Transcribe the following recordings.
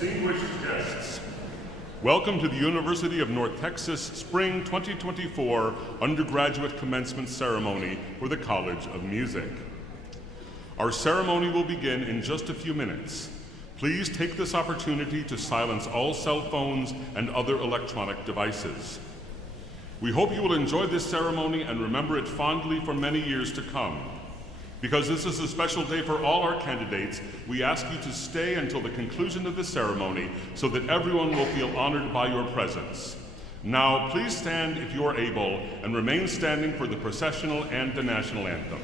distinguished guests, welcome to the University of North Texas Spring 2024 Undergraduate Commencement Ceremony for the College of Music. Our ceremony will begin in just a few minutes. Please take this opportunity to silence all cell phones and other electronic devices. We hope you will enjoy this ceremony and remember it fondly for many years to come. Because this is a special day for all our candidates, we ask you to stay until the conclusion of the ceremony so that everyone will feel honored by your presence. Now, please stand if you are able and remain standing for the processional and the national anthem.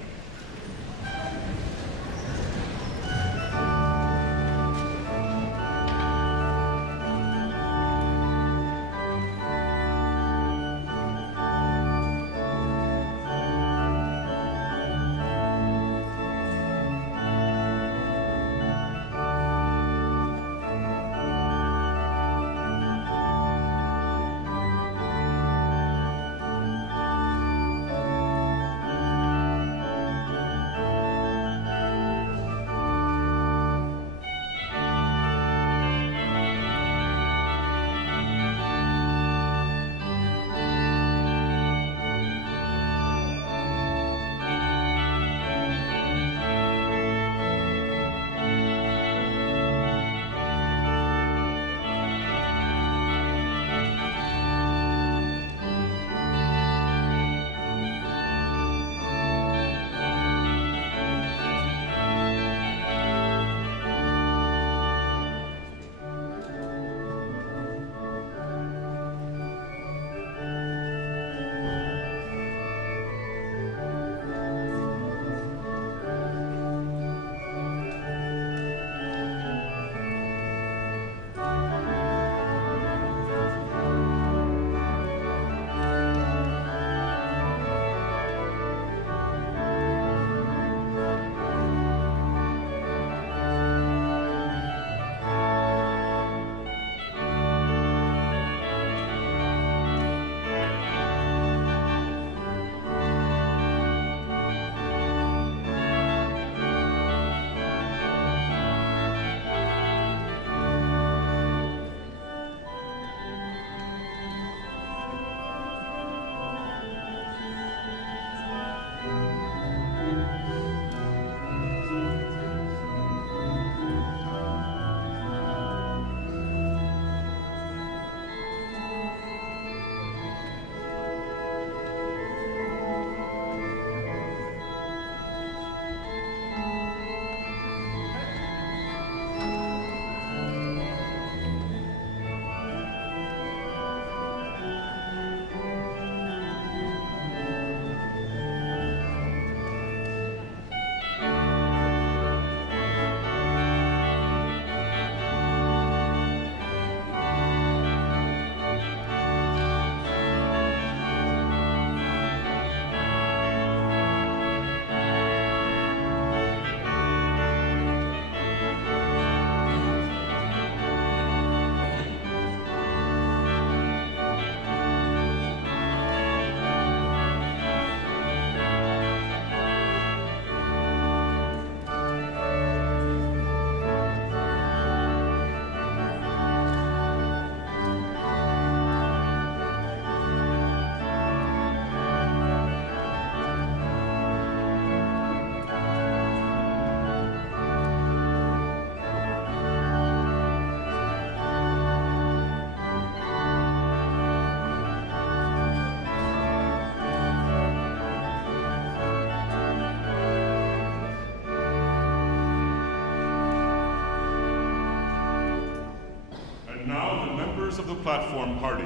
Of the platform party,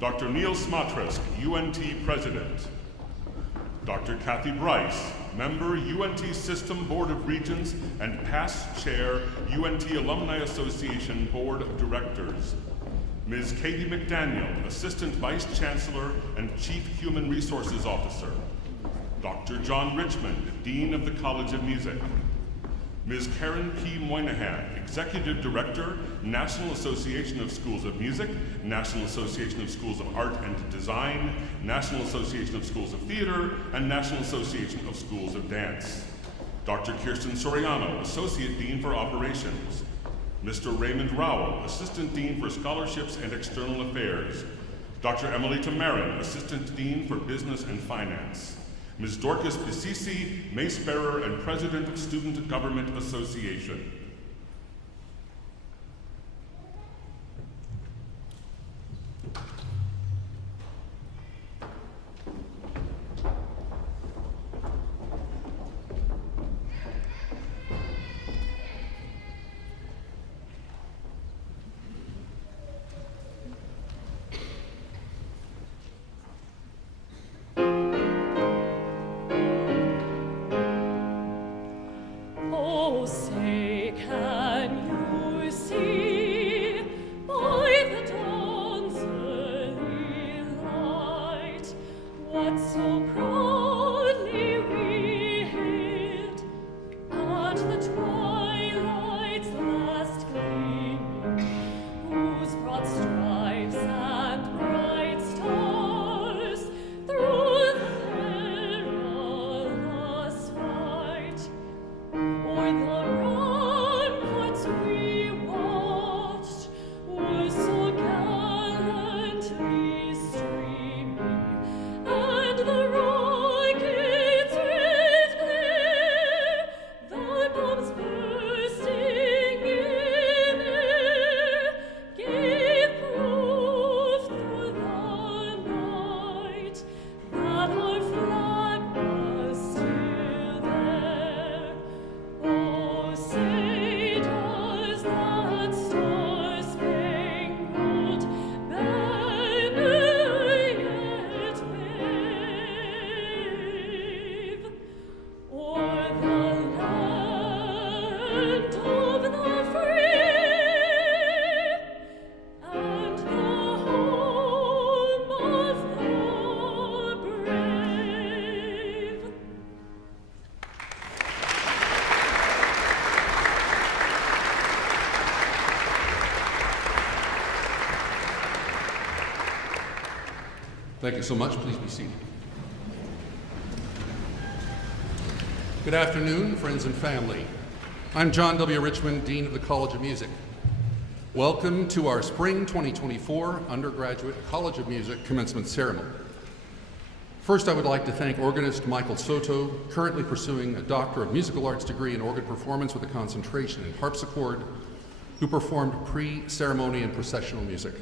Dr. Neil Smatresk, UNT President, Dr. Kathy Bryce, member, UNT System Board of Regents and past chair, UNT Alumni Association Board of Directors, Ms. Katie McDaniel, Assistant Vice Chancellor and Chief Human Resources Officer, Dr. John Richmond, Dean of the College of Music, Ms. Karen P. Moynihan, Executive Director, National Association of Schools of Music, National Association of Schools of Art and Design, National Association of Schools of Theater, and National Association of Schools of Dance. Dr. Kirsten Soriano, Associate Dean for Operations. Mr. Raymond Rowell, Assistant Dean for Scholarships and External Affairs. Dr. Emily Tamarin, Assistant Dean for Business and Finance. Ms. Dorcas Bisisi, Mace Bearer and President, Student Government Association. Thank you so much. Please be seated. Good afternoon, friends and family. I'm John W. Richmond, Dean of the College of Music. Welcome to our Spring 2024 Undergraduate College of Music Commencement Ceremony. First, I would like to thank organist Michael Soto, currently pursuing a Doctor of Musical Arts degree in organ performance with a concentration in harpsichord, who performed pre-ceremony and processional music.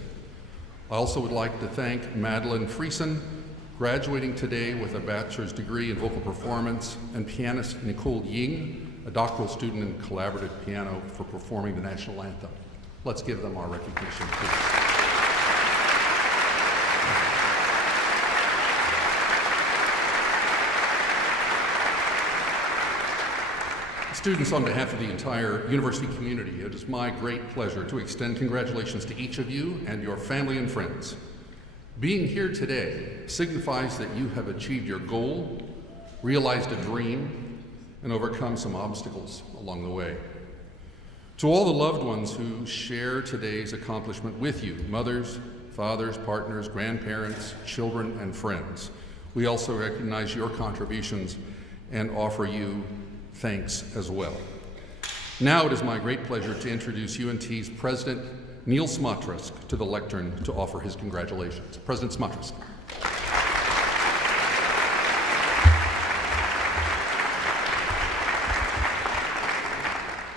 I also would like to thank Madeline Friesen, graduating today with a bachelor's degree in vocal performance, and pianist Nicole Ying, a doctoral student in collaborative piano, for performing the national anthem. Let's give them our recognition, please. Students, on behalf of the entire university community, it is my great pleasure to extend congratulations to each of you and your family and friends. Being here today signifies that you have achieved your goal, realized a dream, and overcome some obstacles along the way. To all the loved ones who share today's accomplishment with you, mothers, fathers, partners, grandparents, children, and friends, we also recognize your contributions and offer you thanks as well. Now it is my great pleasure to introduce UNT's President, Neil Smatras, to the lectern to offer his congratulations. President Smatras.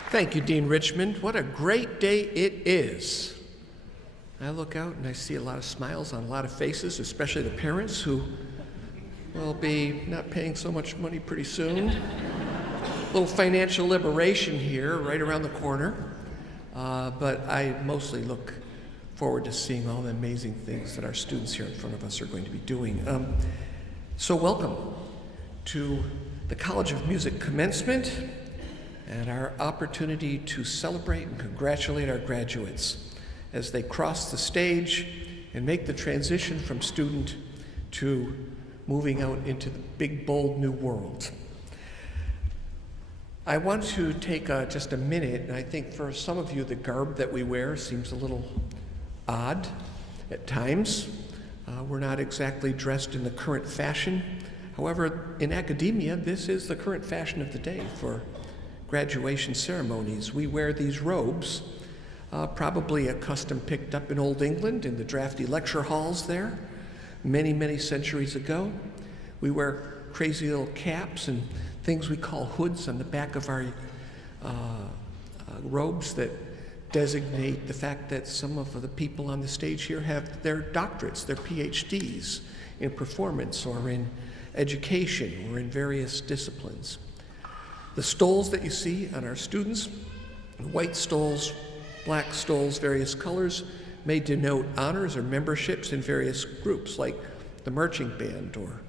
Thank you, Dean Richmond. What a great day it is. I look out and I see a lot of smiles on a lot of faces, especially the parents who will be not paying so much money pretty soon. A little financial liberation here, right around the corner. But I mostly look forward to seeing all the amazing things that our students here in front of us are going to be doing. So welcome to the College of Music Commencement and our opportunity to celebrate and congratulate our graduates as they cross the stage and make the transition from student to moving out into the big, bold new world. I want to take just a minute, and I think for some of you the garb that we wear seems a little odd at times. We're not exactly dressed in the current fashion. However, in academia, this is the current fashion of the day for graduation ceremonies. We wear these robes probably a custom picked up in Old England in the drafty lecture halls there many, many centuries ago. We wear crazy little caps and things we call hoods on the back of our robes that designate the fact that some of the people on the stage here have their doctorates, their PhDs in performance or in education or in various disciplines. The stoles that you see on our students, white stoles, black stoles, various colors, may denote honors or memberships in various groups like the marching band or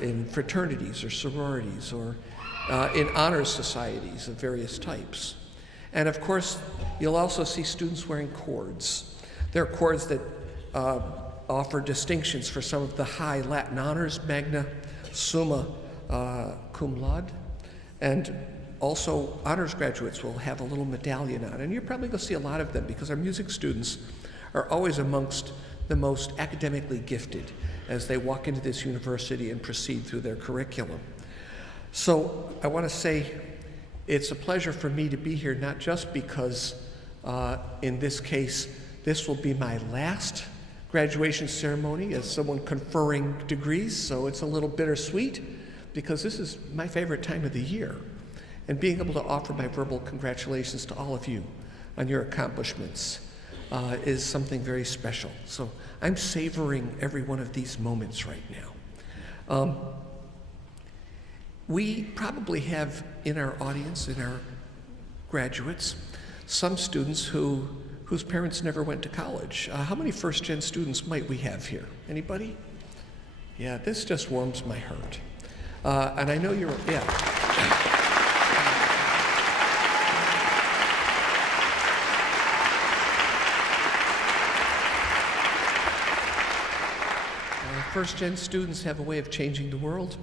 in fraternities or sororities or in honors societies of various types. And of course, you'll also see students wearing cords. There are cords that offer distinctions for some of the high Latin honors, magna summa cum laude, and also honors graduates will have a little medallion on. And you're probably going to see a lot of them because our music students are always amongst the most academically gifted as they walk into this university and proceed through their curriculum. So I want to say it's a pleasure for me to be here, not just because in this case, this will be my last graduation ceremony as someone conferring degrees, so it's a little bittersweet because this is my favorite time of the year. And being able to offer my verbal congratulations to all of you on your accomplishments is something very special. So I'm savoring every one of these moments right now. We probably have in our audience, in our graduates, some students whose parents never went to college. How many first-gen students might we have here? Anybody? Yeah, this just warms my heart. And I know you're, yeah. First-gen students have a way of changing the world,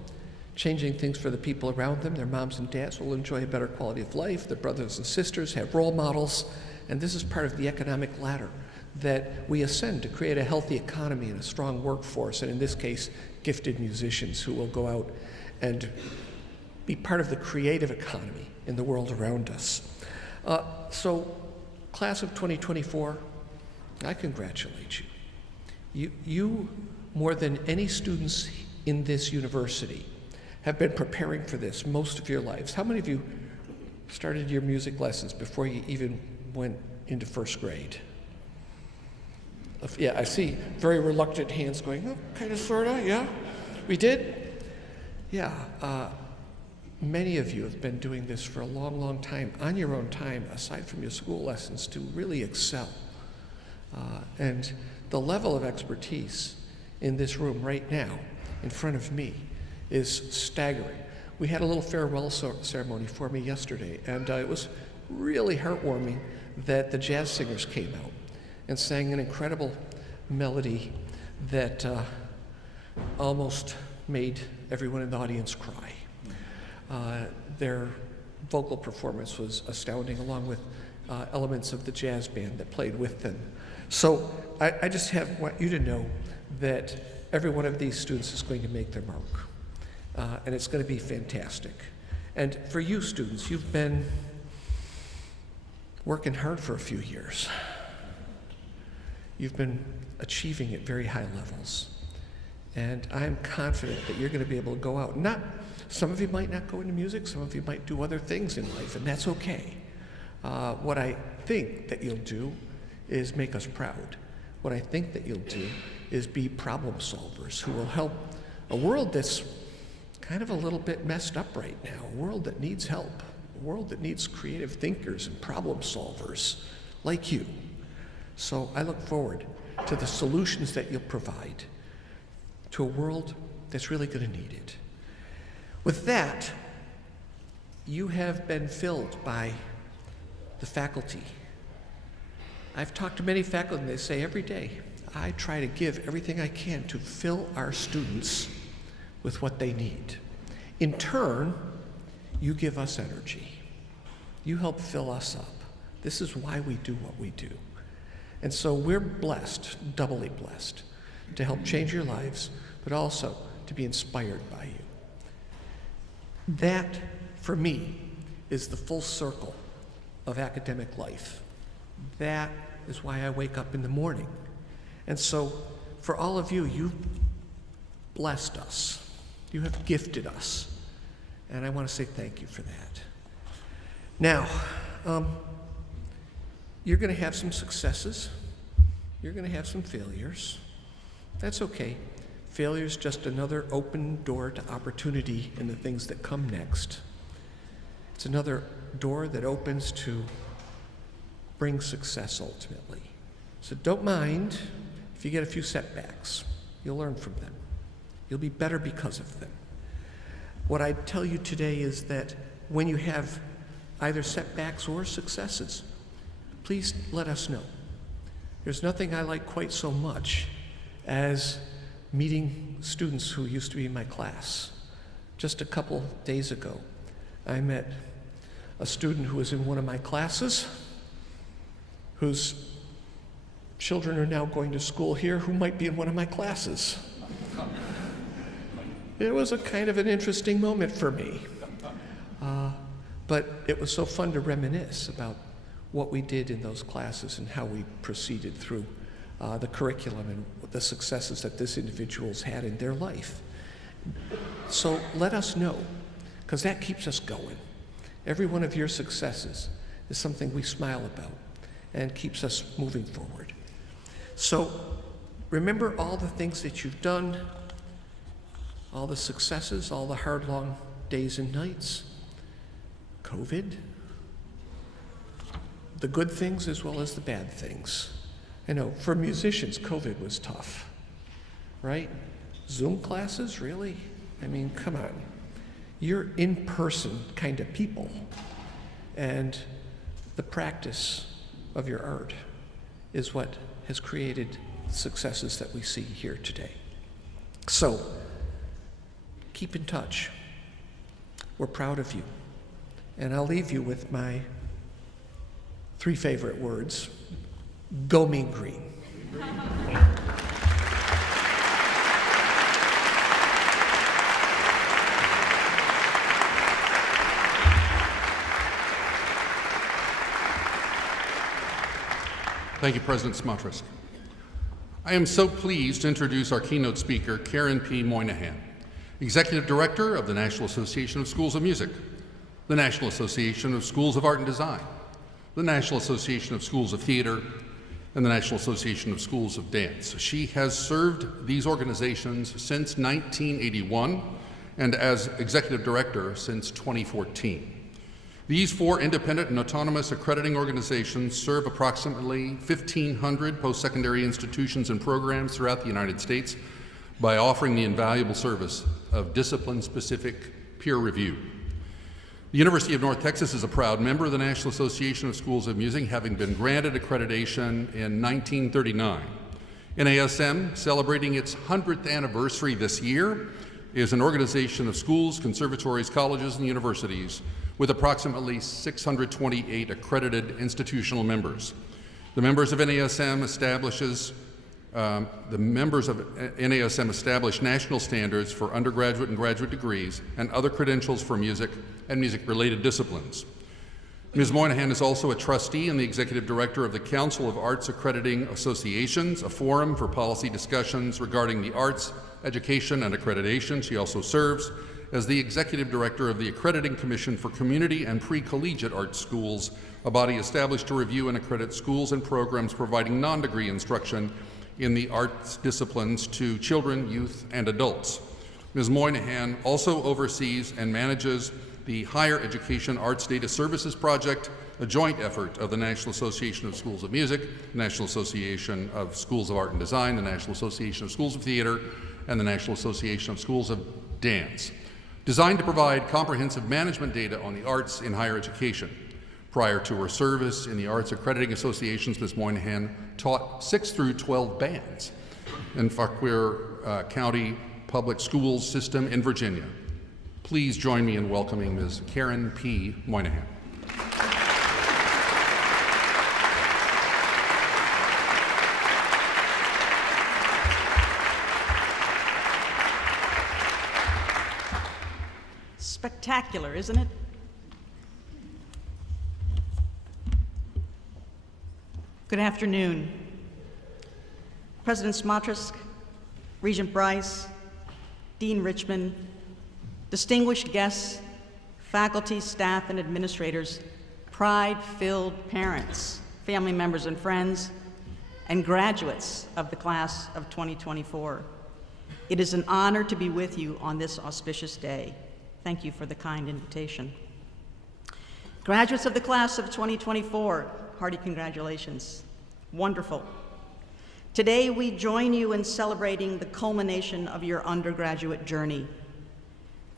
changing things for the people around them. Their moms and dads will enjoy a better quality of life. Their brothers and sisters have role models. And this is part of the economic ladder that we ascend to create a healthy economy and a strong workforce, and in this case, gifted musicians who will go out and be part of the creative economy in the world around us. So, class of 2024, I congratulate you. You, more than any students in this university, have been preparing for this most of your lives. How many of you started your music lessons before you even went into first grade? Yeah, I see very reluctant hands going, oh, kind of, sort of, yeah. We did? Yeah. Many of you have been doing this for a long, long time, on your own time, aside from your school lessons, to really excel. And the level of expertise in this room right now, in front of me, is staggering. We had a little farewell ceremony for me yesterday, and it was really heartwarming that the jazz singers came out and sang an incredible melody that almost made everyone in the audience cry. Their vocal performance was astounding, along with elements of the jazz band that played with them. So I just want you to know that every one of these students is going to make their mark, and it's going to be fantastic. And for you students, you've been working hard for a few years. You've been achieving at very high levels. And I'm confident that you're going to be able to go out. Some of you might not go into music, some of you might do other things in life, and that's okay. What I think that you'll do is make us proud. What I think that you'll do is be problem solvers who will help a world that's kind of a little bit messed up right now, a world that needs help, a world that needs creative thinkers and problem solvers like you. So I look forward to the solutions that you'll provide to a world that's really going to need it. With that, you have been filled by the faculty. I've talked to many faculty, and they say every day, I try to give everything I can to fill our students with what they need. In turn, you give us energy. You help fill us up. This is why we do what we do. And so we're blessed, doubly blessed, to help change your lives, but also to be inspired by you. That, for me, is the full circle of academic life. That is why I wake up in the morning. And so, for all of you, you've blessed us. You have gifted us. And I want to say thank you for that. Now, you're going to have some successes. You're going to have some failures. That's okay. Failure is just another open door to opportunity in the things that come next. It's another door that opens to bring success ultimately. So don't mind if you get a few setbacks. You'll learn from them. You'll be better because of them. What I tell you today is that when you have either setbacks or successes, please let us know. There's nothing I like quite so much as meeting students who used to be in my class. Just a couple days ago, I met a student who was in one of my classes, whose children are now going to school here, who might be in one of my classes. It was a kind of an interesting moment for me. But it was so fun to reminisce about what we did in those classes and how we proceeded through the curriculum and the successes that this individual's had in their life. So let us know, because that keeps us going. Every one of your successes is something we smile about and keeps us moving forward. So remember all the things that you've done, all the successes, all the hard, long days and nights, COVID, the good things as well as the bad things. I know, for musicians, COVID was tough, right? Zoom classes, really? I mean, come on. You're in-person kind of people, and the practice of your art is what has created successes that we see here today. So, keep in touch. We're proud of you. And I'll leave you with my 3 favorite words. Go Mean Green. Thank you, President Smotrys. I am so pleased to introduce our keynote speaker, Karen P. Moynihan, Executive Director of the National Association of Schools of Music, the National Association of Schools of Art and Design, the National Association of Schools of Theater, and the National Association of Schools of Dance. She has served these organizations since 1981 and as Executive Director since 2014. These 4 independent and autonomous accrediting organizations serve approximately 1,500 post-secondary institutions and programs throughout the United States by offering the invaluable service of discipline-specific peer review. The University of North Texas is a proud member of the National Association of Schools of Music, having been granted accreditation in 1939. NASM, celebrating its 100th anniversary this year, is an organization of schools, conservatories, colleges, and universities with approximately 628 accredited institutional members. The members of NASM establish national standards for undergraduate and graduate degrees and other credentials for music and music-related disciplines. Ms. Moynihan is also a trustee and the executive director of the Council of Arts Accrediting Associations, a forum for policy discussions regarding the arts, education, and accreditation. She also serves as the executive director of the Accrediting Commission for Community and Pre-Collegiate Art Schools, a body established to review and accredit schools and programs providing non-degree instruction in the arts disciplines to children, youth, and adults. Ms. Moynihan also oversees and manages the Higher Education Arts Data Services Project, a joint effort of the National Association of Schools of Music, the National Association of Schools of Art and Design, the National Association of Schools of Theater, and the National Association of Schools of Dance, designed to provide comprehensive management data on the arts in higher education. Prior to her service in the Arts Accrediting Associations, Ms. Moynihan taught 6 through 12 bands in Fauquier County Public Schools System in Virginia. Please join me in welcoming Ms. Karen P. Moynihan. Spectacular, isn't it? Good afternoon. President Smotrisk, Regent Bryce, Dean Richmond, distinguished guests, faculty, staff, and administrators, pride-filled parents, family members and friends, and graduates of the class of 2024. It is an honor to be with you on this auspicious day. Thank you for the kind invitation. Graduates of the class of 2024, hearty congratulations. Wonderful. Today we join you in celebrating the culmination of your undergraduate journey,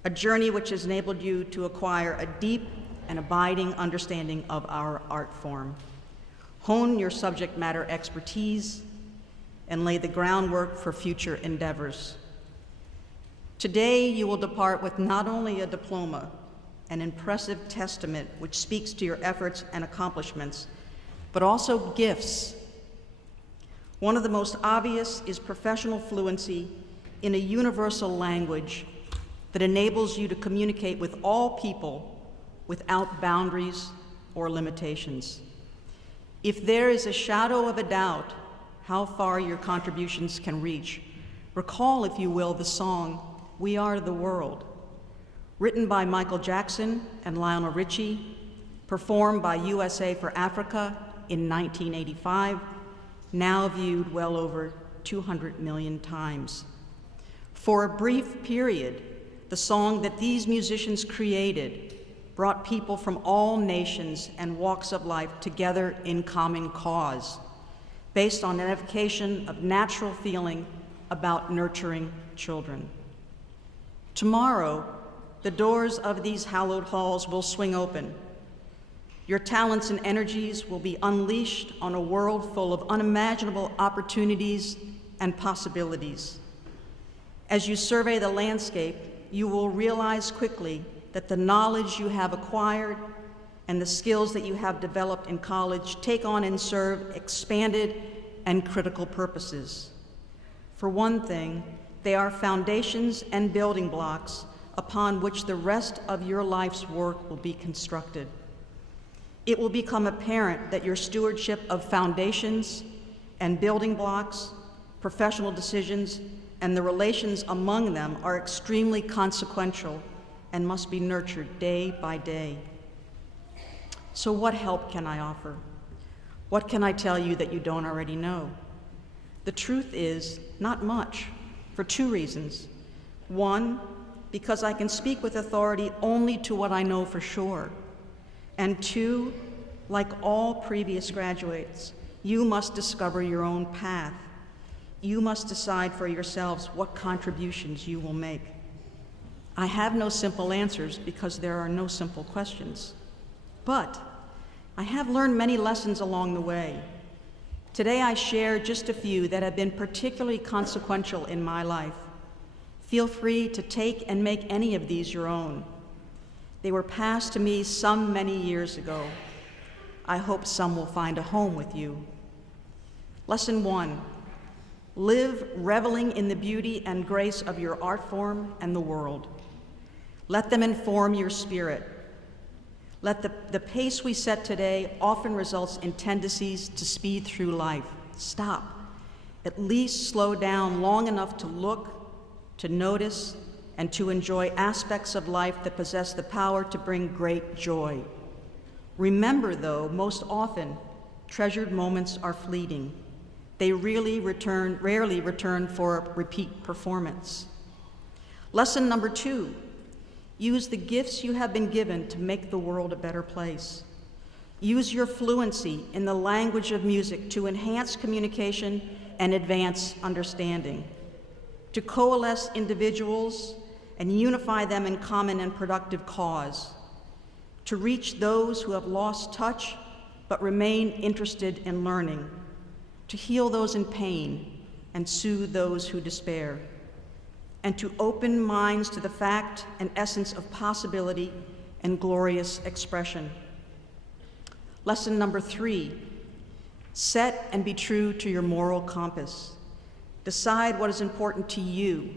a journey which has enabled you to acquire a deep and abiding understanding of our art form, hone your subject matter expertise, and lay the groundwork for future endeavors. Today, you will depart with not only a diploma, an impressive testament which speaks to your efforts and accomplishments, but also gifts. One of the most obvious is professional fluency in a universal language that enables you to communicate with all people without boundaries or limitations. If there is a shadow of a doubt how far your contributions can reach, recall, if you will, the song, "We Are the World," written by Michael Jackson and Lionel Richie, performed by USA for Africa in 1985, now viewed well over 200 million times. For a brief period, the song that these musicians created brought people from all nations and walks of life together in common cause, based on an evocation of natural feeling about nurturing children. Tomorrow, the doors of these hallowed halls will swing open. Your talents and energies will be unleashed on a world full of unimaginable opportunities and possibilities. As you survey the landscape, you will realize quickly that the knowledge you have acquired and the skills that you have developed in college take on and serve expanded and critical purposes. For one thing, they are foundations and building blocks upon which the rest of your life's work will be constructed. It will become apparent that your stewardship of foundations and building blocks, professional decisions, and the relations among them are extremely consequential and must be nurtured day by day. So what help can I offer? What can I tell you that you don't already know? The truth is, not much, for two reasons. One, because I can speak with authority only to what I know for sure. And two, like all previous graduates, you must discover your own path. You must decide for yourselves what contributions you will make. I have no simple answers because there are no simple questions. But I have learned many lessons along the way. Today I share just a few that have been particularly consequential in my life. Feel free to take and make any of these your own. They were passed to me some many years ago. I hope some will find a home with you. Lesson 1, live reveling in the beauty and grace of your art form and the world. Let them inform your spirit. Let the pace we set today often results in tendencies to speed through life. Stop. At least slow down long enough to look, to notice, and to enjoy aspects of life that possess the power to bring great joy. Remember, though, most often, treasured moments are fleeting. They rarely return for a repeat performance. Lesson number 2, use the gifts you have been given to make the world a better place. Use your fluency in the language of music to enhance communication and advance understanding, to coalesce individuals and unify them in common and productive cause, to reach those who have lost touch but remain interested in learning, to heal those in pain and soothe those who despair, and to open minds to the fact and essence of possibility and glorious expression. Lesson number 3, set and be true to your moral compass. Decide what is important to you,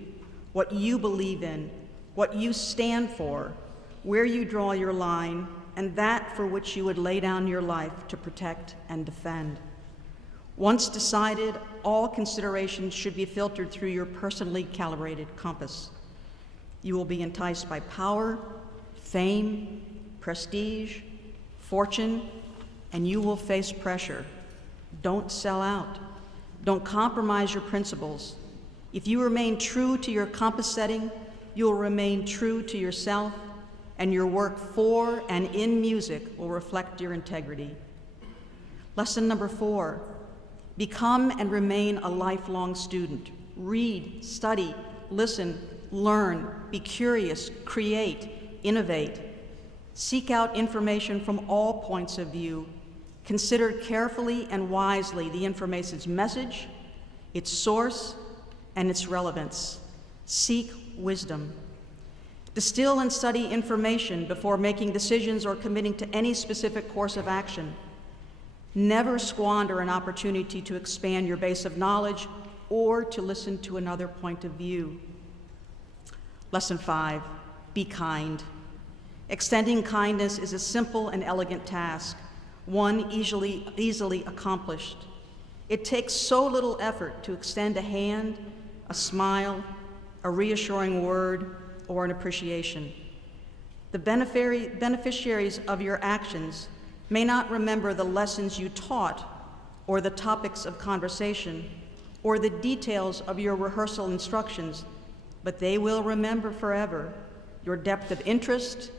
what you believe in, what you stand for, where you draw your line, and that for which you would lay down your life to protect and defend. Once decided, all considerations should be filtered through your personally calibrated compass. You will be enticed by power, fame, prestige, fortune, and you will face pressure. Don't sell out. Don't compromise your principles. If you remain true to your compass setting, you will remain true to yourself, and your work for and in music will reflect your integrity. Lesson number 4, become and remain a lifelong student. Read, study, listen, learn, be curious, create, innovate. Seek out information from all points of view. Consider carefully and wisely the information's message, its source, and its relevance. Seek wisdom. Distill and study information before making decisions or committing to any specific course of action. Never squander an opportunity to expand your base of knowledge or to listen to another point of view. Lesson 5, be kind. Extending kindness is a simple and elegant task, one easily accomplished. It takes so little effort to extend a hand, a smile, a reassuring word, or an appreciation. The beneficiaries of your actions may not remember the lessons you taught, or the topics of conversation, or the details of your rehearsal instructions, but they will remember forever your depth of interest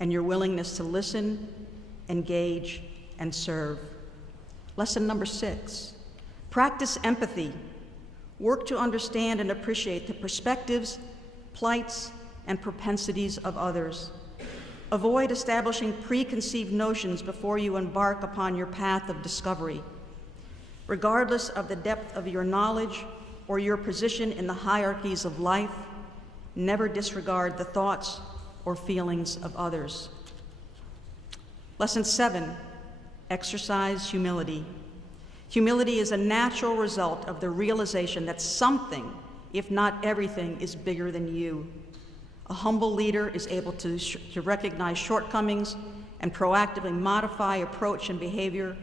and your willingness to listen, engage, and serve. Lesson number 6, practice empathy. Work to understand and appreciate the perspectives, plights, and propensities of others. Avoid establishing preconceived notions before you embark upon your path of discovery. Regardless of the depth of your knowledge or your position in the hierarchies of life, never disregard the thoughts or feelings of others. Lesson 7, exercise humility. Humility is a natural result of the realization that something, if not everything, is bigger than you. A humble leader is able to recognize shortcomings and proactively modify approach and behavior,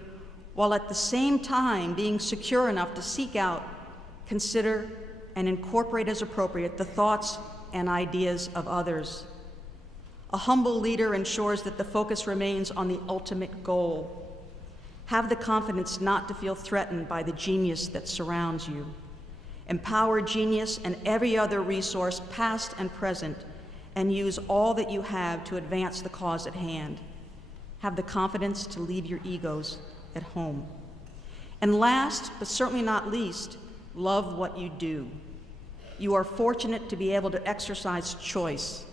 while at the same time being secure enough to seek out, consider, and incorporate as appropriate the thoughts and ideas of others. A humble leader ensures that the focus remains on the ultimate goal. Have the confidence not to feel threatened by the genius that surrounds you. Empower genius and every other resource, past and present, and use all that you have to advance the cause at hand. Have the confidence to leave your egos at home. And last, but certainly not least, love what you do. You are fortunate to be able to exercise choice,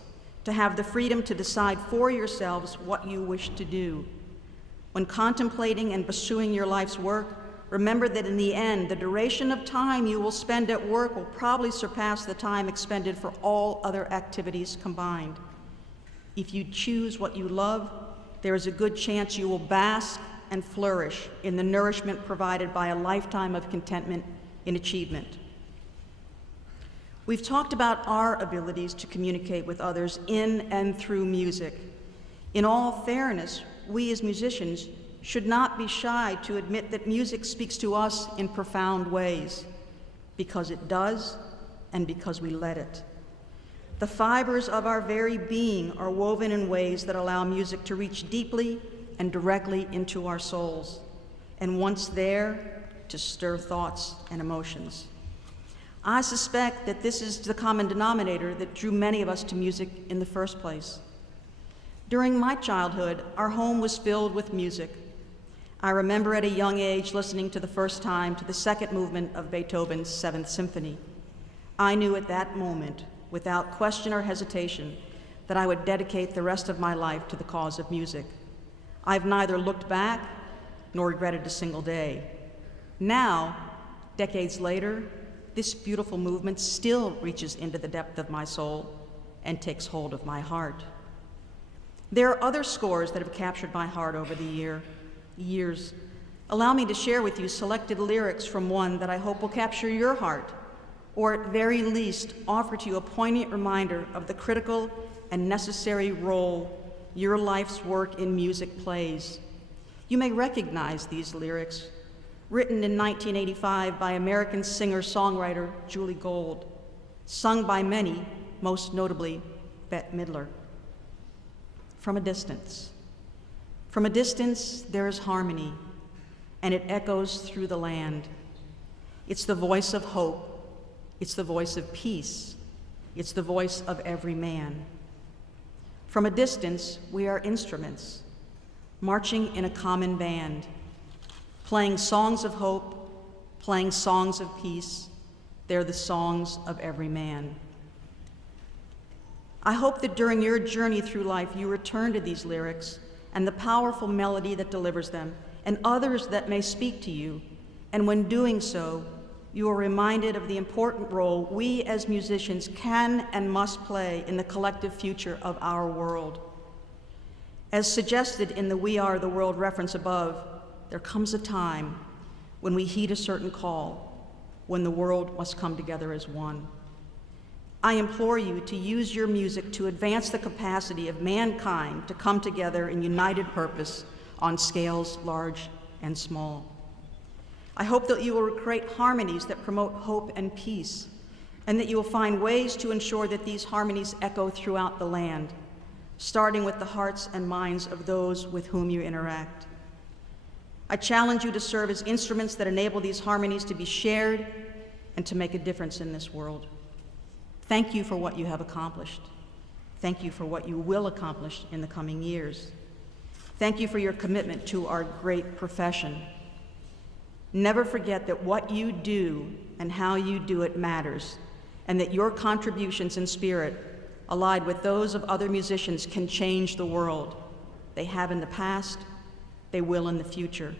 to have the freedom to decide for yourselves what you wish to do. When contemplating and pursuing your life's work, remember that in the end, the duration of time you will spend at work will probably surpass the time expended for all other activities combined. If you choose what you love, there is a good chance you will bask and flourish in the nourishment provided by a lifetime of contentment in achievement. We've talked about our abilities to communicate with others in and through music. In all fairness, we as musicians should not be shy to admit that music speaks to us in profound ways, because it does and because we let it. The fibers of our very being are woven in ways that allow music to reach deeply and directly into our souls, and once there, to stir thoughts and emotions. I suspect that this is the common denominator that drew many of us to music in the first place. During my childhood, our home was filled with music. I remember at a young age listening to the first time to the second movement of Beethoven's Seventh Symphony. I knew at that moment, without question or hesitation, that I would dedicate the rest of my life to the cause of music. I've neither looked back nor regretted a single day. Now, decades later, this beautiful movement still reaches into the depth of my soul and takes hold of my heart. There are other scores that have captured my heart over the years. Allow me to share with you selected lyrics from one that I hope will capture your heart, or at very least offer to you a poignant reminder of the critical and necessary role your life's work in music plays. You may recognize these lyrics, written in 1985 by American singer-songwriter Julie Gold, sung by many, most notably Bette Midler. From a distance. From a distance, there is harmony, and it echoes through the land. It's the voice of hope. It's the voice of peace. It's the voice of every man. From a distance, we are instruments, marching in a common band, playing songs of hope, playing songs of peace. They're the songs of every man. I hope that during your journey through life, you return to these lyrics and the powerful melody that delivers them, and others that may speak to you. And when doing so, you are reminded of the important role we as musicians can and must play in the collective future of our world. As suggested in the We Are the World reference above, there comes a time when we heed a certain call, when the world must come together as one. I implore you to use your music to advance the capacity of mankind to come together in united purpose on scales large and small. I hope that you will create harmonies that promote hope and peace, and that you will find ways to ensure that these harmonies echo throughout the land, starting with the hearts and minds of those with whom you interact. I challenge you to serve as instruments that enable these harmonies to be shared and to make a difference in this world. Thank you for what you have accomplished. Thank you for what you will accomplish in the coming years. Thank you for your commitment to our great profession. Never forget that what you do and how you do it matters, and that your contributions in spirit, allied with those of other musicians, can change the world. They have in the past, they will in the future.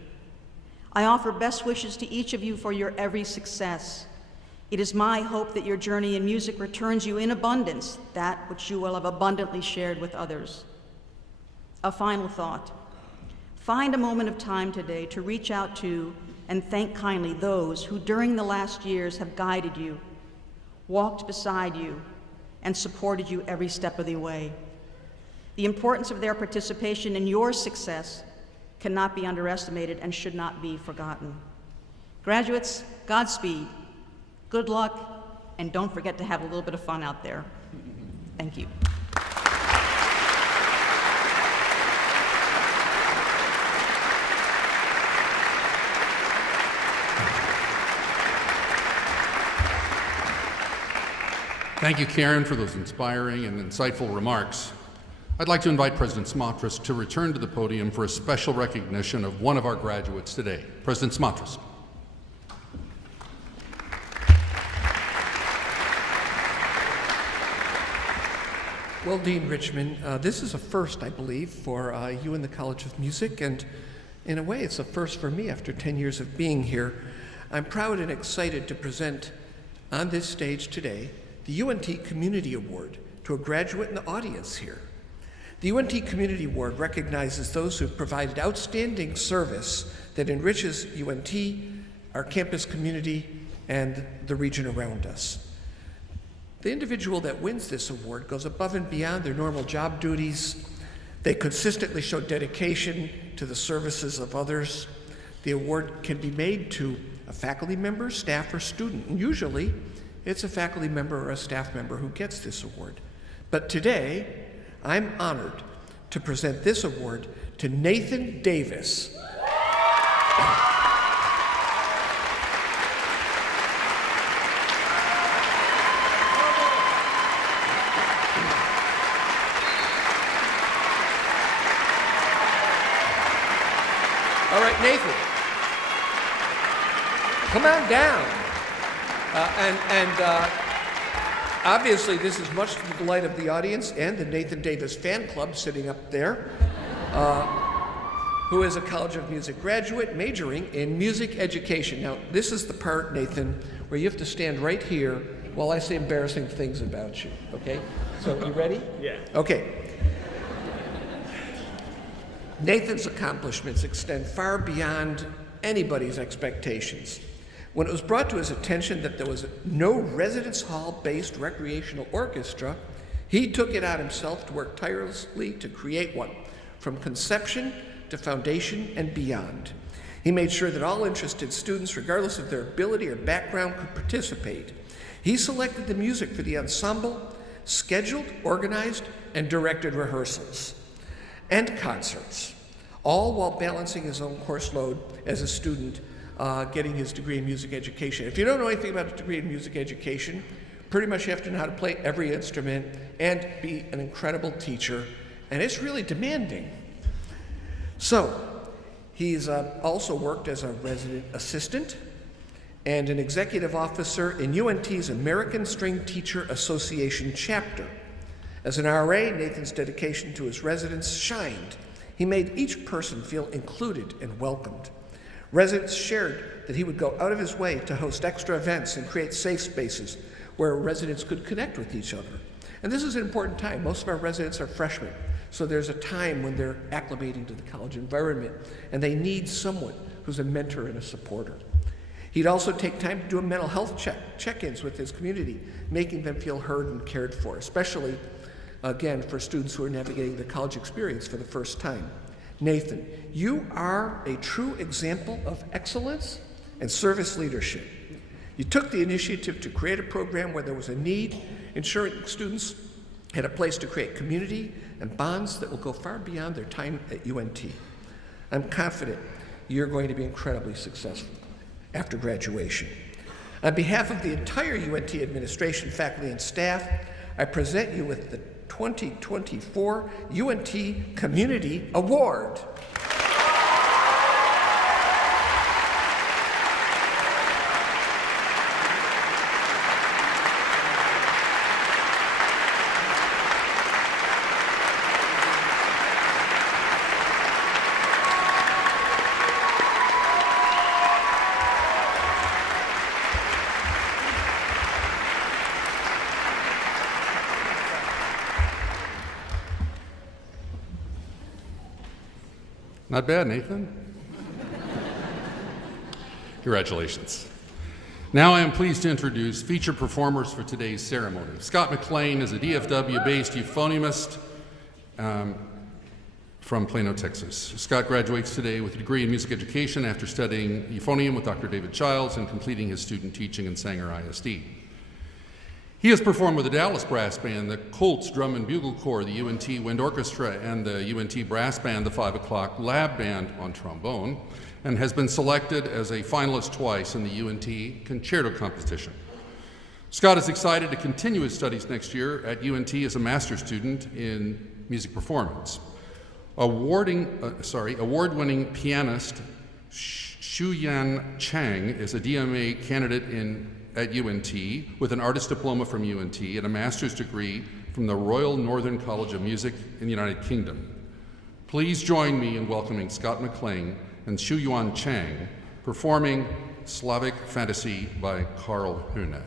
I offer best wishes to each of you for your every success. It is my hope that your journey in music returns you in abundance that which you will have abundantly shared with others. A final thought. Find a moment of time today to reach out to and thank kindly those who during the last years have guided you, walked beside you, and supported you every step of the way. The importance of their participation in your success cannot be underestimated and should not be forgotten. Graduates, Godspeed, good luck, and don't forget to have a little bit of fun out there. Thank you. Thank you, Karen, for those inspiring and insightful remarks. I'd like to invite President Smatras to return to the podium for a special recognition of one of our graduates today. President Smatras. Well, Dean Richmond, this is a first, I believe, for you in the College of Music, and in a way, it's a first for me after 10 years of being here. I'm proud and excited to present on this stage today the UNT Community Award to a graduate in the audience here. The UNT Community Award recognizes those who have provided outstanding service that enriches UNT, our campus community, and the region around us. The individual that wins this award goes above and beyond their normal job duties. They consistently show dedication to the services of others. The award can be made to a faculty member, staff, or student, and usually it's a faculty member or a staff member who gets this award. But today, I'm honored to present this award to Nathan Davis. All right, Nathan, come on down. Obviously, this is much to the delight of the audience and the Nathan Davis fan club sitting up there, who is a College of Music graduate majoring in music education. Now, this is the part, Nathan, where you have to stand right here while I say embarrassing things about you, okay? So, you ready? Yeah. Okay. Nathan's accomplishments extend far beyond anybody's expectations. When it was brought to his attention that there was no residence hall-based recreational orchestra, he took it on himself to work tirelessly to create one, from conception to foundation and beyond. He made sure that all interested students, regardless of their ability or background, could participate. He selected the music for the ensemble, scheduled, organized, and directed rehearsals and concerts, all while balancing his own course load as a student getting his degree in music education. If you don't know anything about a degree in music education, pretty much you have to know how to play every instrument and be an incredible teacher, and it's really demanding. So, he's also worked as a resident assistant and an executive officer in UNT's American String Teacher Association chapter. As an RA, Nathan's dedication to his residents shined. He made each person feel included and welcomed. Residents shared that he would go out of his way to host extra events and create safe spaces where residents could connect with each other. And this is an important time. Most of our residents are freshmen, so there's a time when they're acclimating to the college environment, and they need someone who's a mentor and a supporter. He'd also take time to do a mental health check-ins with his community, making them feel heard and cared for, especially, again, for students who are navigating the college experience for the first time. Nathan, you are a true example of excellence and service leadership. You took the initiative to create a program where there was a need, ensuring students had a place to create community and bonds that will go far beyond their time at UNT. I'm confident you're going to be incredibly successful after graduation. On behalf of the entire UNT administration, faculty, and staff, I present you with the 2024 UNT Community Award. Not bad, Nathan. Congratulations. Now I am pleased to introduce featured performers for today's ceremony. Scott McLean is a DFW-based euphoniumist from Plano, Texas. Scott graduates today with a degree in music education after studying euphonium with Dr. David Childs and completing his student teaching in Sanger ISD. He has performed with the Dallas Brass Band, the Colts Drum and Bugle Corps, the UNT Wind Orchestra, and the UNT Brass Band, the 5 o'clock Lab Band on trombone, and has been selected as a finalist twice in the UNT Concerto Competition. Scott is excited to continue his studies next year at UNT as a master's student in music performance. Award-winning pianist Shuyan Chang is a DMA candidate at UNT with an artist diploma from UNT and a master's degree from the Royal Northern College of Music in the United Kingdom. Please join me in welcoming Scott McLean and Shuyuan Chang performing Slavic Fantasy by Karl Hune.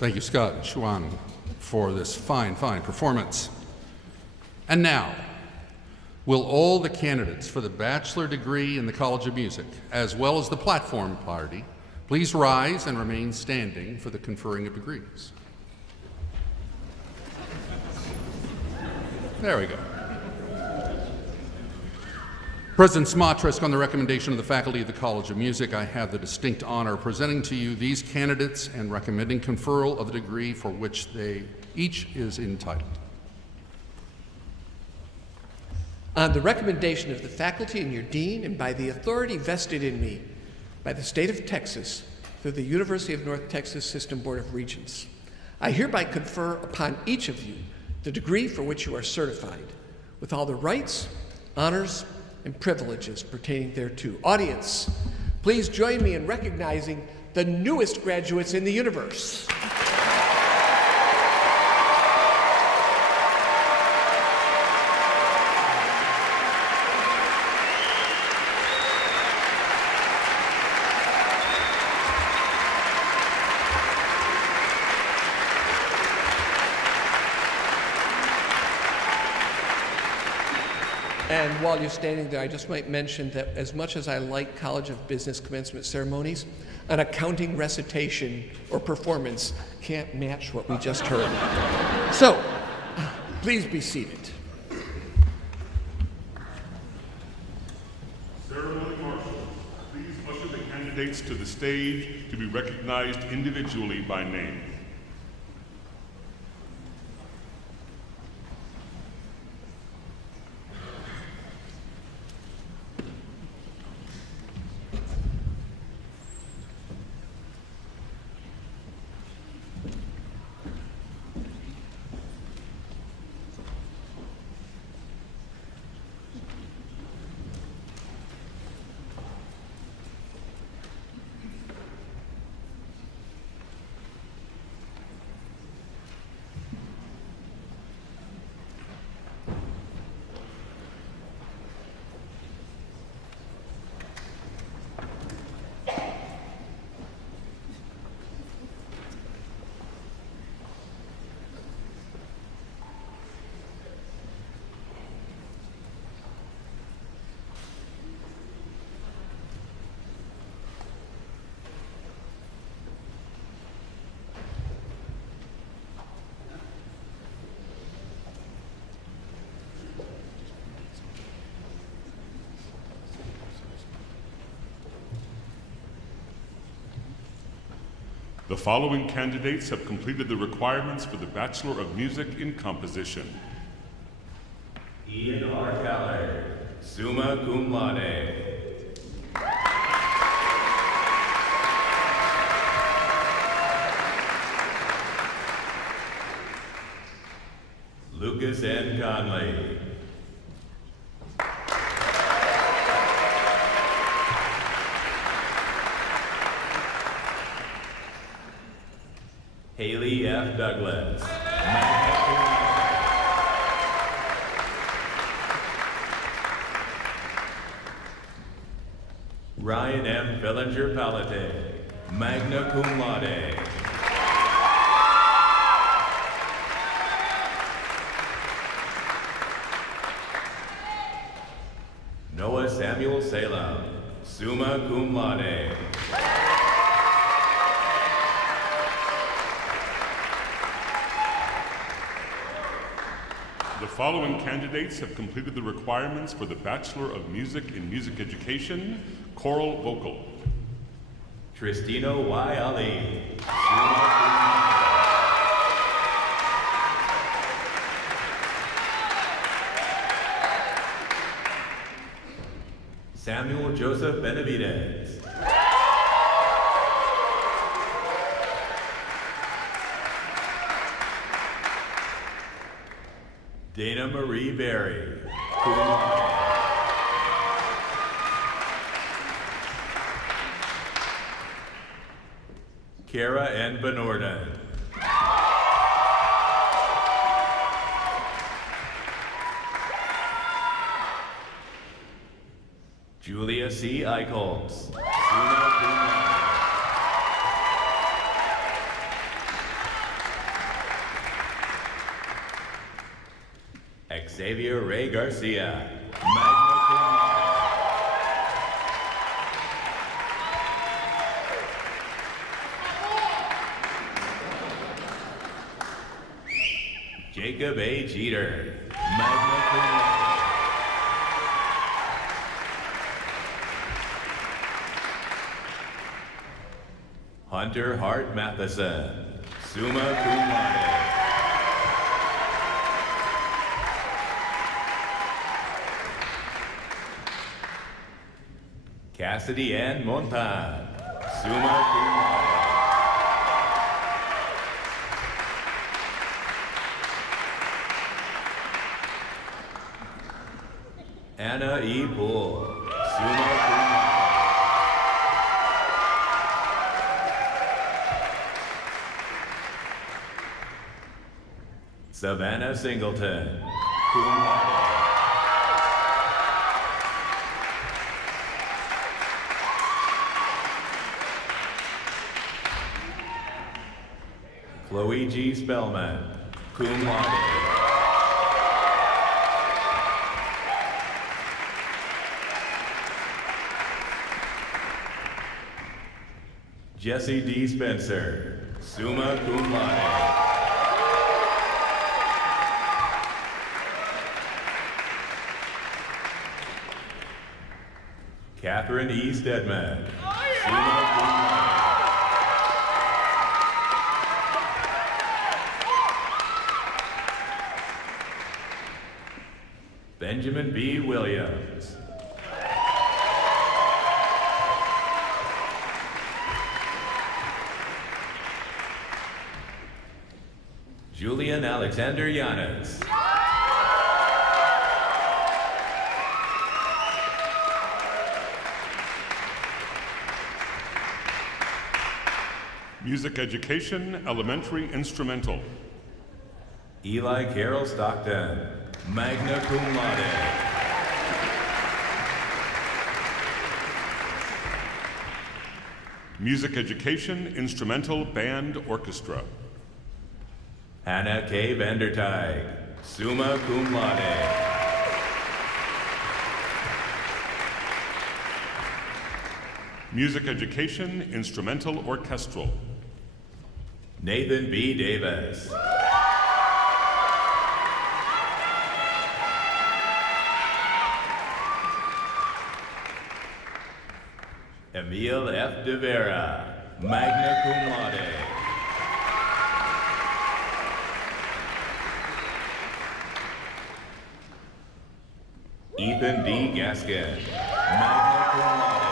Thank you, Scott and Chuan, for this fine, fine performance. And now, will all the candidates for the bachelor degree in the College of Music, as well as the platform party, please rise and remain standing for the conferring of degrees. There we go. President Smotrsk, on the recommendation of the faculty of the College of Music, I have the distinct honor of presenting to you these candidates and recommending conferral of the degree for which they each is entitled. On the recommendation of the faculty and your dean, and by the authority vested in me by the state of Texas through the University of North Texas System Board of Regents, I hereby confer upon each of you the degree for which you are certified, with all the rights, honors, and privileges pertaining thereto. Audience, please join me in recognizing the newest graduates in the universe. And while you're standing there, I just might mention that as much as I like College of Business commencement ceremonies, an accounting recitation or performance can't match what we just heard. So, please be seated. Ceremony marshals, please usher the candidates to the stage to be recognized individually by name. The following candidates have completed the requirements for the Bachelor of Music in Composition. Ian R. Keller, summa cum laude. Lucas N. Conley. Haley F. Douglas. Ryan M. Bellinger Palate, magna cum laude. Noah Samuel Salem, summa cum laude. The following candidates have completed the requirements for the Bachelor of Music in Music Education, Choral Vocal. Tristino Y. Ali, summa cum laude. Samuel Joseph Benavides. Dana Marie Berry, cum laude. Kara N. Benorden. Julia C. Eichholz, summa cum laude. Xavier Ray Garcia, magna cum laude. Jacob A. Jeter, magna cum laude. Hunter Hart Matheson, summa cum laude. Cassidy Ann Montan, summa cum laude. Anna E. Poole, summa cum laude. Savannah Singleton, cum laude. Chloe G. Spellman, cum laude. Jesse D. Spencer, summa cum laude. Catherine E. Stedman, summa cum laude. Benjamin B. Williams. Julian Alexander Yanis. Music Education, Elementary Instrumental. Eli Carroll Stockton, magna cum laude. Music Education, Instrumental Band Orchestra. Hannah K. Vandertijk, summa cum laude. Music Education, Instrumental Orchestral. Nathan B. Davis. Emil F. De Vera, magna cum laude. Ethan D. Gaskin, magna cum laude.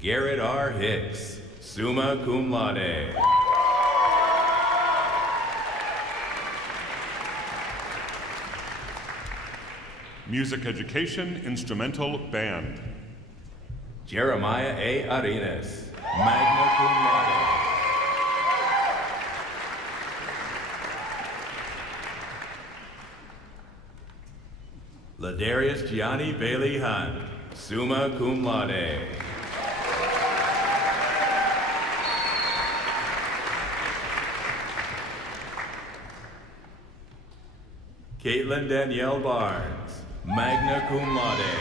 Garrett R. Hicks, summa cum laude. Music Education Instrumental Band. Jeremiah A. Arenas, magna cum laude. Ladarius Gianni Bailey Hunt, summa cum laude. Caitlin Danielle Barnes, magna cum laude.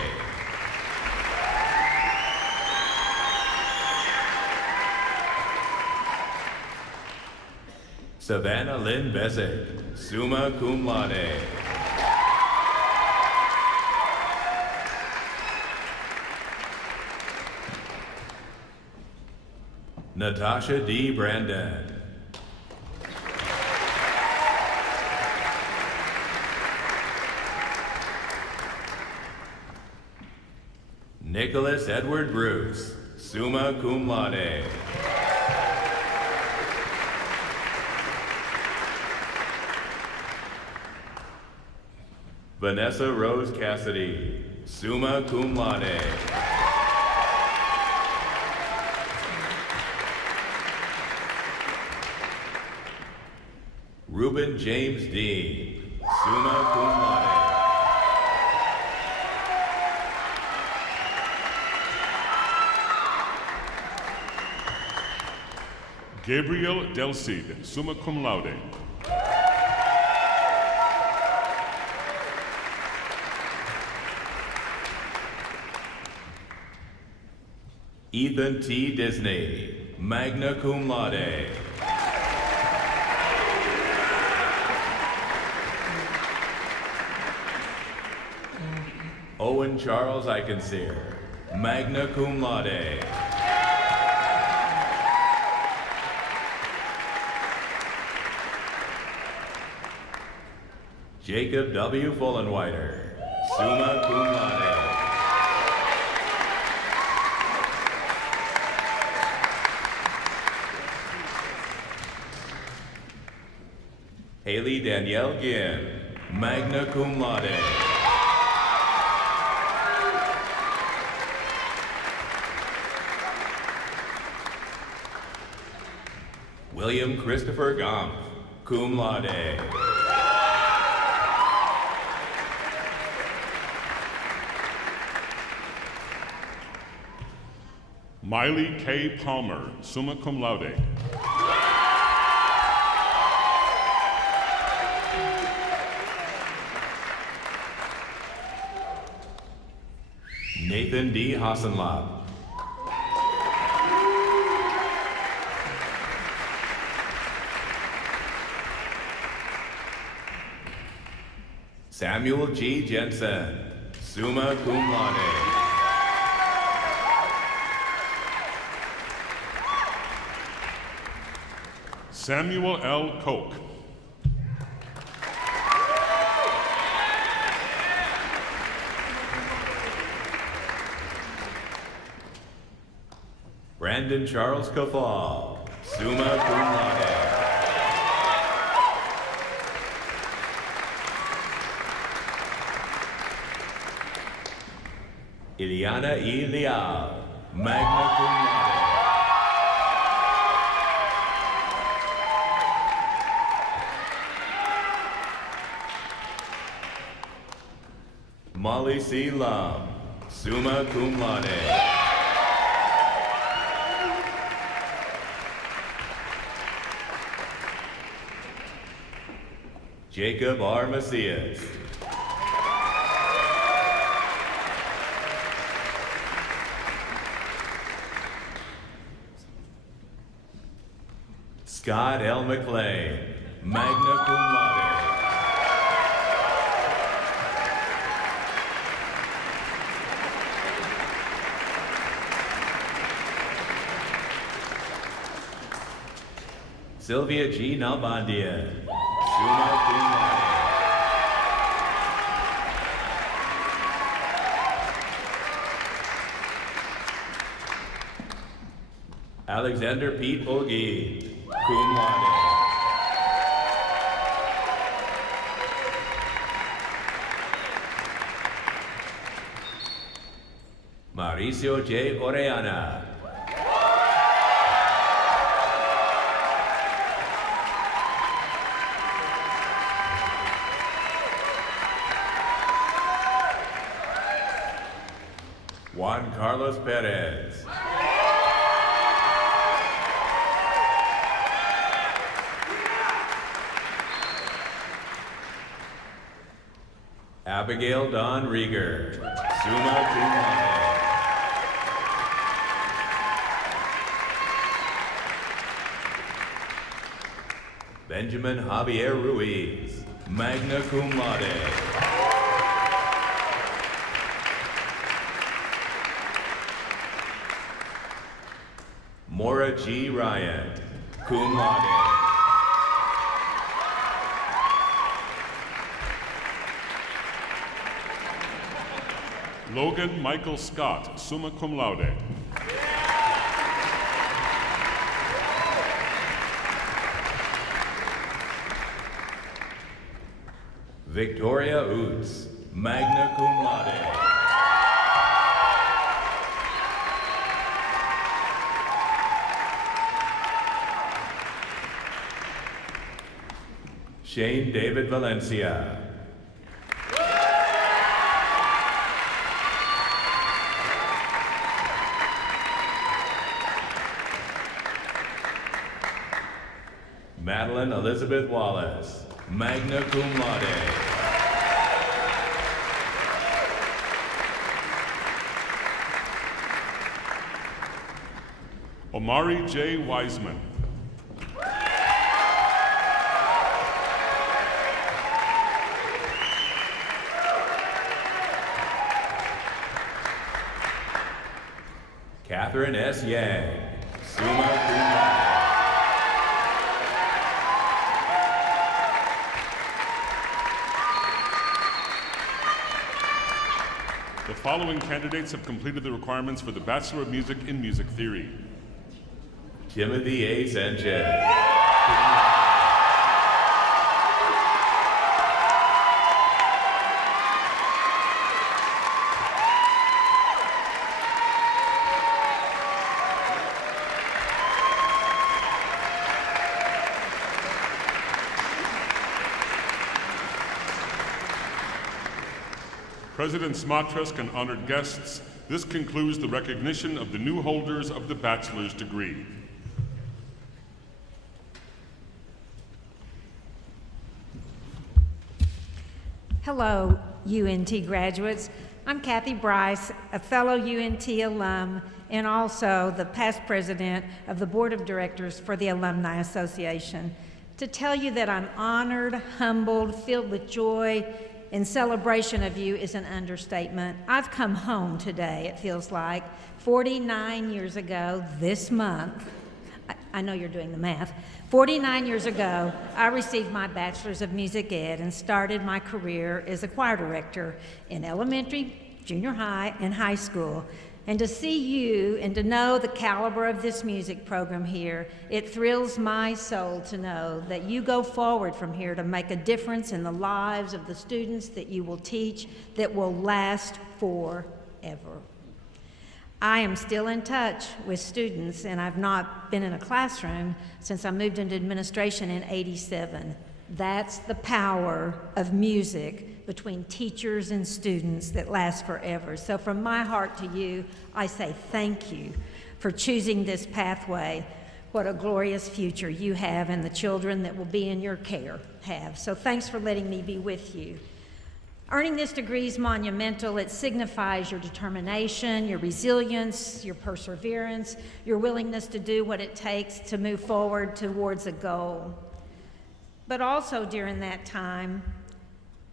Savannah Lynn Bessick, summa cum laude. Natasha D. Brandon. Nicholas Edward Bruce, summa cum laude. Vanessa Rose Cassidy, summa cum laude. Reuben James Dean, summa cum laude. Gabriel Del Cid, summa cum laude. Ethan T. Disney, magna cum laude. Owen Charles Eichenseer, magna cum laude. Jacob W. Fullenweider, summa cum laude. Haley Danielle Ginn, magna cum laude. William Christopher Gompf, cum laude. Miley K. Palmer, summa cum laude. Nathan D. Hassenlab. Samuel G. Jensen, summa cum laude. Samuel L. Koch. Brandon Charles Kafal, summa cum laude. Iliana E. Liao, magna cum laude. Molly C. Lum, summa cum laude. Jacob R. Macias. Scott L. McLean, magna cum laude. Sylvia G. Nalbandian, summa cum laude. Alexander Pete Ogi, cum laude. Mauricio J. Orellana. Juan Carlos Perez. Abigail Dawn Rieger, summa cum laude. Benjamin Javier Ruiz, magna cum laude. Maura G. Ryan, cum laude. Logan Michael Scott, summa cum laude. Victoria Oots, magna cum laude. Shane David Valencia. Madeline Elizabeth Wallace, magna cum laude. Omari J. Wiseman. Catherine S. Yang, summa cum laude. The following candidates have completed the requirements for the Bachelor of Music in Music Theory. Timothy A. Sanchez. President Smatresk and honored guests, this concludes the recognition of the new holders of the bachelor's degree. Hello, UNT graduates. I'm Kathy Bryce, a fellow UNT alum and also the past president of the Board of Directors for the Alumni Association. To tell you that I'm honored, humbled, filled with joy, and celebration of you is an understatement. I've come home today, it feels like. 49 years ago this month, I know you're doing the math, 49 years ago, I received my Bachelor's of Music Ed and started my career as a choir director in elementary, junior high, and high school. And to see you and to know the caliber of this music program here, it thrills my soul to know that you go forward from here to make a difference in the lives of the students that you will teach that will last forever. I am still in touch with students, and I've not been in a classroom since I moved into administration in '87. That's the power of music between teachers and students that lasts forever. So from my heart to you, I say thank you for choosing this pathway. What a glorious future you have and the children that will be in your care have. So thanks for letting me be with you. Earning this degree is monumental. It signifies your determination, your resilience, your perseverance, your willingness to do what it takes to move forward towards a goal. But also during that time,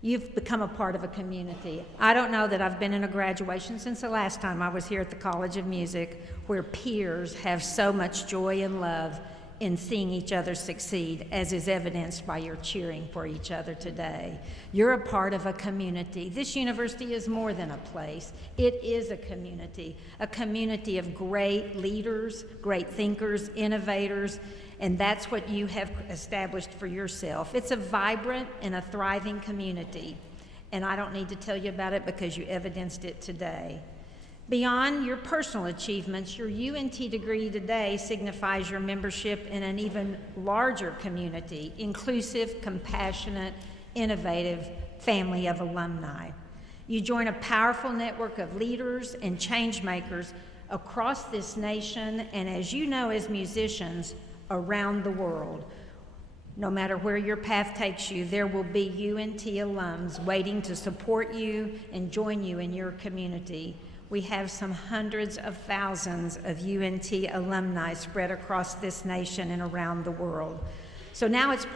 you've become a part of a community. I don't know that I've been in a graduation since the last time I was here at the College of Music, where peers have so much joy and love in seeing each other succeed, as is evidenced by your cheering for each other today. You're a part of a community. This university is more than a place. It is a community of great leaders, great thinkers, innovators, and that's what you have established for yourself. It's a vibrant and a thriving community, and I don't need to tell you about it because you evidenced it today. Beyond your personal achievements, your UNT degree today signifies your membership in an even larger community, inclusive, compassionate, innovative family of alumni. You join a powerful network of leaders and change makers across this nation, and as you know, as musicians, around the world. No matter where your path takes you, there will be UNT alums waiting to support you and join you in your community. We have some hundreds of thousands of UNT alumni spread across this nation and around the world. So now it's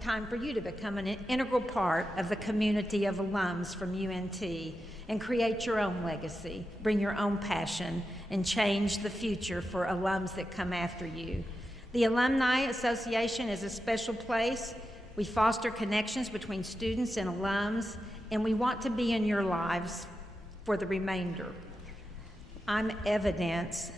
time for you to become an integral part of the community of alums from UNT and create your own legacy, bring your own passion, and change the future for alums that come after you. The Alumni Association is a special place. We foster connections between students and alums, and we want to be in your lives for the remainder. I'm evidence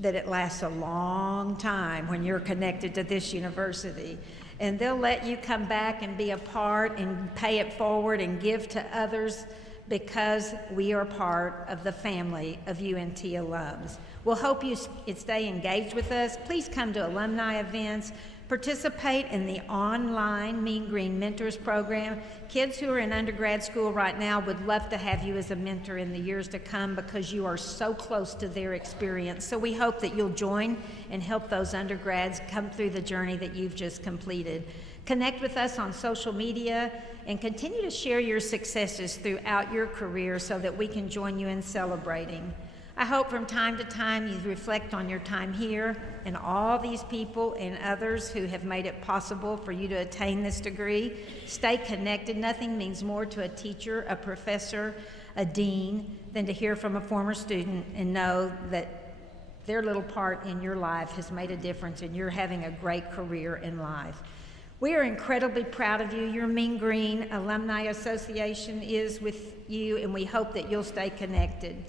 that it lasts a long time when you're connected to this university, and they'll let you come back and be a part and pay it forward and give to others because we are part of the family of UNT alums. We'll hope you stay engaged with us. Please come to alumni events. Participate in the online Mean Green Mentors program. Kids who are in undergrad school right now would love to have you as a mentor in the years to come because you are so close to their experience. So we hope that you'll join and help those undergrads come through the journey that you've just completed. Connect with us on social media and continue to share your successes throughout your career so that we can join you in celebrating. I hope from time to time you reflect on your time here and all these people and others who have made it possible for you to attain this degree. Stay connected. Nothing means more to a teacher, a professor, a dean than to hear from a former student and know that their little part in your life has made a difference and you're having a great career in life. We are incredibly proud of you. Your Mean Green Alumni Association is with you, and we hope that you'll stay connected.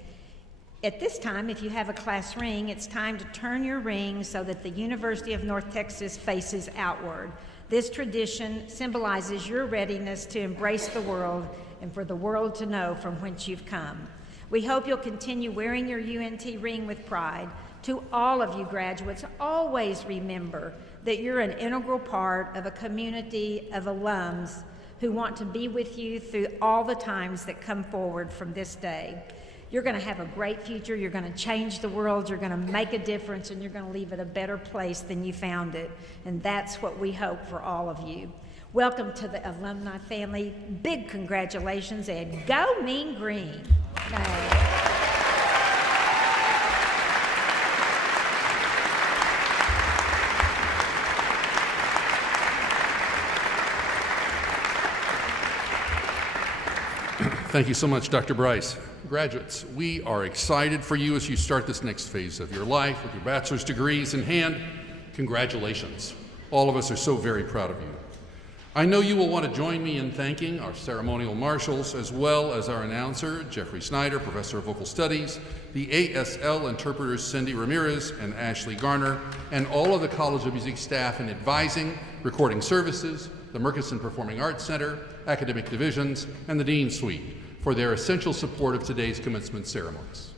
At this time, if you have a class ring, it's time to turn your ring so that the University of North Texas faces outward. This tradition symbolizes your readiness to embrace the world and for the world to know from whence you've come. We hope you'll continue wearing your UNT ring with pride. To all of you graduates, always remember that you're an integral part of a community of alums who want to be with you through all the times that come forward from this day. You're going to have a great future. You're going to change the world. You're going to make a difference, and you're going to leave it a better place than you found it. And that's what we hope for all of you. Welcome to the alumni family. Big congratulations, and go Mean Green. Thank you so much, Dr. Bryce. Graduates, we are excited for you as you start this next phase of your life with your bachelor's degrees in hand. Congratulations. All of us are so very proud of you. I know you will want to join me in thanking our ceremonial marshals as well as our announcer, Jeffrey Snyder, Professor of Vocal Studies, the ASL interpreters Cindy Ramirez and Ashley Garner, and all of the College of Music staff in advising, recording services, the Murchison Performing Arts Center, academic divisions, and the Dean Suite for their essential support of today's commencement ceremonies.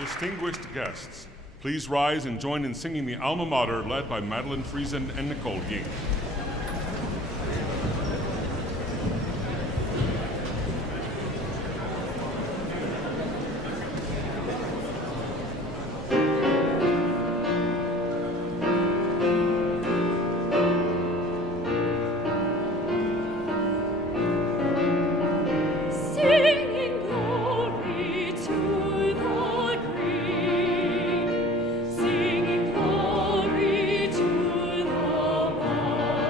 Distinguished guests, please rise and join in singing the alma mater led by Madeline Friesen and Nicole Ging. Singing glory to the one.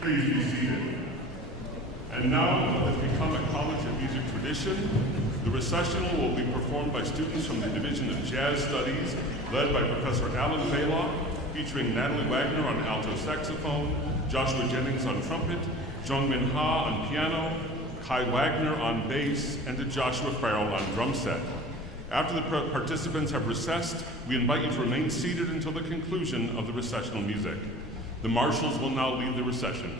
Please be seated. And now, what has become a College of Music tradition, the Recessional will be performed by students from the Division of Jazz Studies, led by Professor Alan Baylock, featuring Natalie Wagner on alto saxophone, Joshua Jennings on trumpet, Jungmin Ha on piano, Kai Wagner on bass, and Joshua Farrell on drum set. After the participants have recessed, we invite you to remain seated until the conclusion of the recessional music. The marshals will now lead the recession.